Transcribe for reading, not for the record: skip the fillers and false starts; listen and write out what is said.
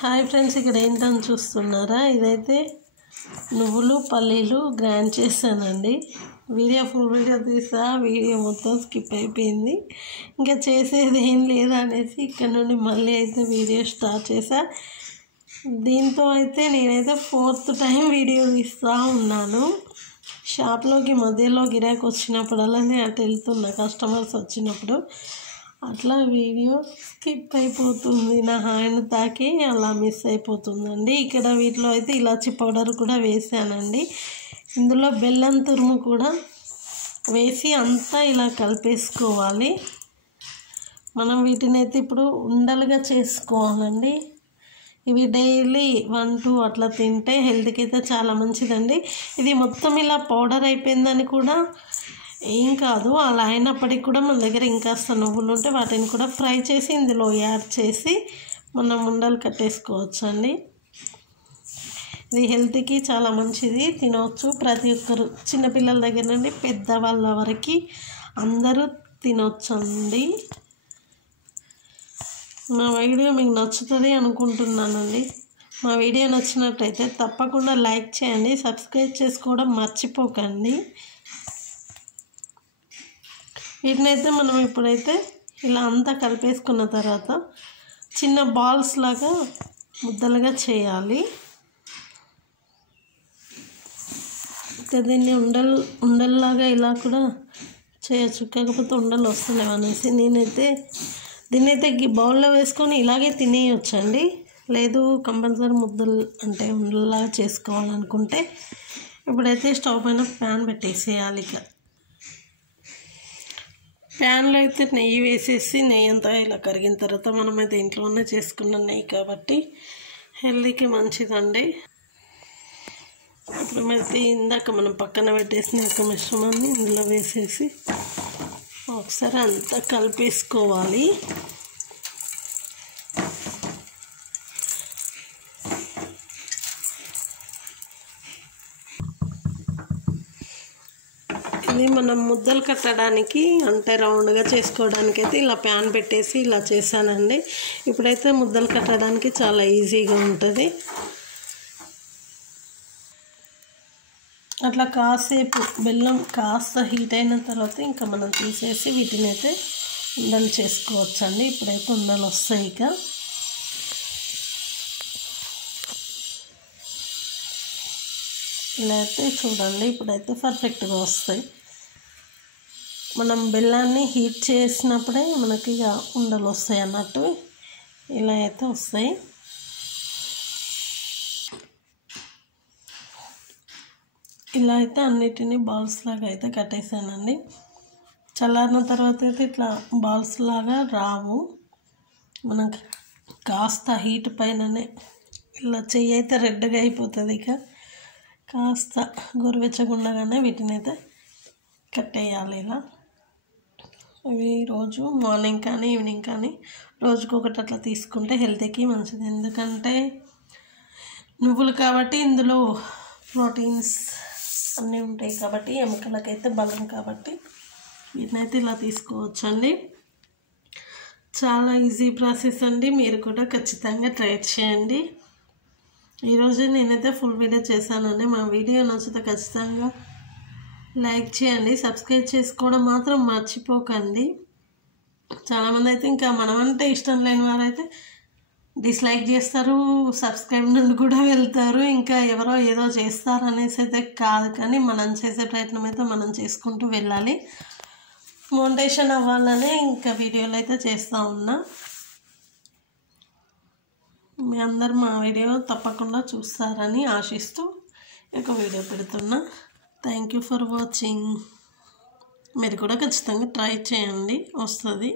Hi friends, ఇక్కడ ఏంటని చూస్తున్నారా? ఇదైతే నువ్వులు పల్లీలు గ్రైండ్ చేశానండి. ఫుల్ వీడియో తీసా, వీడియో మొత్తం స్కిప్ అయిపోయింది. ఇంకా చేసేది ఏం లేదా అనేసి ఇక్కడ నుండి మళ్ళీ అయితే వీడియో స్టార్ట్ చేశా. దీంతో అయితే నేనైతే 4th టైం వీడియో తీస్తూ ఉన్నాను. షాప్లోకి మధ్యలో గిరాకీ వచ్చినప్పుడల్లా నేను అటు వెళ్తున్నా, కస్టమర్స్ వచ్చినప్పుడు అట్లా వీడియో స్కిప్ అయిపోతుంది, నా హ్యాండ్ తాకి అలా మిస్ అయిపోతుందండి. ఇక్కడ వీటిలో అయితే ఇలాచి పౌడర్ కూడా వేసానండి. ఇందులో బెల్లం తురుము కూడా వేసి అంతా ఇలా కలిపేసుకోవాలి. మనం వీటిని అయితే ఇప్పుడు ఉండలుగా చేసుకోవాలండి. ఇవి డైలీ 1-2 అట్లా తింటే హెల్త్కి అయితే చాలా మంచిదండి. ఇది మొత్తం ఇలా పౌడర్ అయిపోయిందని కూడా ఏం కాదు, అలా అయినప్పటికీ కూడా మన దగ్గర ఇంకాస్త నువ్వులు ఉంటే వాటిని కూడా ఫ్రై చేసి ఇందులో యాడ్ చేసి మనం ఉండలు కట్టేసుకోవచ్చు అండి. ఇది హెల్త్కి చాలా మంచిది, తినవచ్చు. ప్రతి ఒక్కరు చిన్నపిల్లల దగ్గర నుండి పెద్దవాళ్ళ వరకు అందరూ తినవచ్చు అండి. మా వీడియో మీకు నచ్చుతుంది అనుకుంటున్నానండి. మా వీడియో నచ్చినట్లయితే తప్పకుండా లైక్ చేయండి, సబ్స్క్రైబ్ చేసుకోవడం మర్చిపోకండి. వీటినైతే మనం ఇప్పుడైతే ఇలా అంతా కలిపేసుకున్న తర్వాత చిన్న బాల్స్ లాగా ముద్దలుగా చేయాలి. ఇంకా దీన్ని ఉండల్లాగా ఇలా కూడా చేయొచ్చు, కాకపోతే ఉండలు వస్తున్నాయి అనేసి నేనైతే దీన్నైతే బౌల్లో వేసుకొని ఇలాగే తినేయొచ్చండి. లేదు కంపల్సరీ ముద్దలు అంటే ఉండల్లాగా చేసుకోవాలనుకుంటే ఇప్పుడైతే స్టవ్ పైన ప్యాన్ పెట్టేసేయాలి. ఇక ప్యాన్లో అయితే నెయ్యి వేసేసి నెయ్యి అంతా ఇలా కరిగిన తర్వాత మనమైతే ఇంట్లోనే చేసుకున్న నెయ్యి కాబట్టి హెల్తీకి మంచిదండి. ఇప్పుడు అయితే ఇందాక మనం పక్కన పెట్టేసిన ఒక మిశ్రమాన్ని ఇందులో వేసేసి ఒకసారి అంతా కలిపేసుకోవాలి. ఇది మనం ముద్దలు కట్టడానికి అంటే రౌండ్గా చేసుకోవడానికి అయితే ఇలా ప్యాన్ పెట్టేసి ఇలా చేశానండి. ఇప్పుడైతే ముద్దలు కట్టడానికి చాలా ఈజీగా ఉంటుంది. అట్లా కాసేపు బెల్లం కాస్త హీట్ అయిన తర్వాత ఇంకా మనం తీసేసి వీటిని అయితే ఉండలు చేసుకోవచ్చు అండి. ఇప్పుడైతే ఉండలు వస్తాయి. ఇక ఇలా అయితే చూడండి, ఇప్పుడైతే పర్ఫెక్ట్గా వస్తాయి. మనం బెల్లాన్ని హీట్ చేసినప్పుడే మనకి ఇక ఉండలు వస్తాయి అన్నట్టు, ఇలా అయితే వస్తాయి. ఇలా అయితే అన్నిటినీ బాల్స్ లాగా అయితే కట్టేసానండి. చల్లారిన తర్వాత అయితే ఇట్లా బాల్స్ లాగా రావు, మనకి కాస్త హీట్ పైననే ఇలా చెయ్యి అయితే రెడ్గా అయిపోతుంది. ఇక కాస్త గోరువెచ్చగుండగానే వీటిని అయితే కట్టేయాలి. ఇలా ఇవి రోజు మార్నింగ్ కానీ ఈవినింగ్ కానీ రోజుకొకటి అట్లా తీసుకుంటే హెల్త్కి మంచిది. ఎందుకంటే నువ్వులు కాబట్టి ఇందులో ప్రోటీన్స్ అన్నీ ఉంటాయి కాబట్టి ఎముకలకైతే బలం కాబట్టి వీటినైతే ఇలా తీసుకోవచ్చండి. చాలా ఈజీ ప్రాసెస్ అండి, మీరు కూడా ఖచ్చితంగా ట్రై చేయండి. ఈరోజు నేనైతే ఫుల్ వీడియో చేశానండి. మా వీడియో నచ్చితే ఖచ్చితంగా లైక్ చేయండి, సబ్స్క్రైబ్ చేసుకోవడం మాత్రం మర్చిపోకండి. చాలామంది అయితే ఇంకా మనమంటే ఇష్టం లేని వారైతే డిస్లైక్ చేస్తారు, సబ్స్క్రైబ్ నుండి కూడా వెళ్తారు. ఇంకా ఎవరో ఏదో చేస్తారు అనేసి అయితే కాదు, కానీ మనం చేసే ప్రయత్నం అయితే మనం చేసుకుంటూ వెళ్ళాలి. మోటివేషన్ అవ్వాలనే ఇంకా వీడియోలు అయితే చేస్తూ ఉన్నా. మీ అందరు మా వీడియో తప్పకుండా చూస్తారని ఆశిస్తూ ఒక వీడియో పెడుతున్నా. Thank you for watching. మీరు కూడా ఖచ్చితంగా ట్రై చేయండి, వస్తుంది.